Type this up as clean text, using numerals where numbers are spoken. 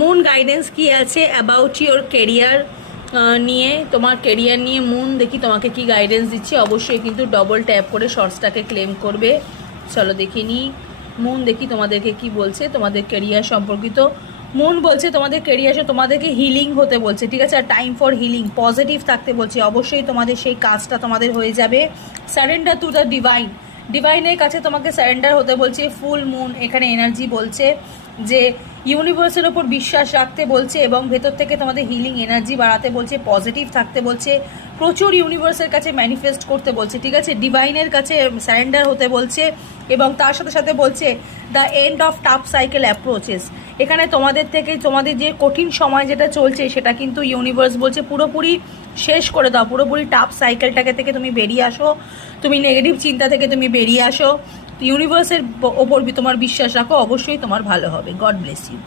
Moon guidance কি আছে about your career নিয়ে, তোমার কেরিয়ার নিয়ে মুন দেখি তোমাকে কি গাইডেন্স দিচ্ছে। অবশ্যই কিন্তু ডবল ট্যাপ করে শর্টসটাকে ক্লেম করবে। চলো দেখে নিই মুন দেখি তোমাদেরকে কি বলছে তোমাদের কেরিয়ার সম্পর্কিত। মুন বলছে তোমাদের কেরিয়ারে তোমাদেরকে হিলিং হতে বলছে, ঠিক আছে, আর টাইম ফর হিলিং, পজিটিভ থাকতে বলছে। অবশ্যই তোমাদের সেই কাজটা তোমাদের হয়ে যাবে। সারেন্ডার টু দ্য ডিভাইন, ডিভাইনের কাছে তোমাকে সারেন্ডার হতে বলছে। ফুল মুন এখানে এনার্জি বলছে যে ইউনিভার্সের ওপর বিশ্বাস রাখতে বলছে এবং ভেতর থেকে তোমাদের হিলিং এনার্জি বাড়াতে বলছে, পজিটিভ থাকতে বলছে, প্রচুর ইউনিভার্সের কাছে ম্যানিফেস্ট করতে বলছে, ঠিক আছে, ডিভাইনের কাছে সারেন্ডার হতে বলছে এবং তার সাথে সাথে বলছে the end of tough cycle approaches. এখানে তোমাদের থেকে তোমাদের যে কঠিন সময় যেটা চলছে সেটা কিন্তু ইউনিভার্স বলছে পুরোপুরি শেষ করে দাও, পুরোপুরি টাফ সাইকেলটাকে থেকে তুমি বেরিয়ে আসো, তুমি নেগেটিভ চিন্তা থেকে তুমি বেরিয়ে আসো, ইউনিভার্সের ওপর তোমার বিশ্বাস রাখো, অবশ্যই তোমার ভালো হবে। God bless you.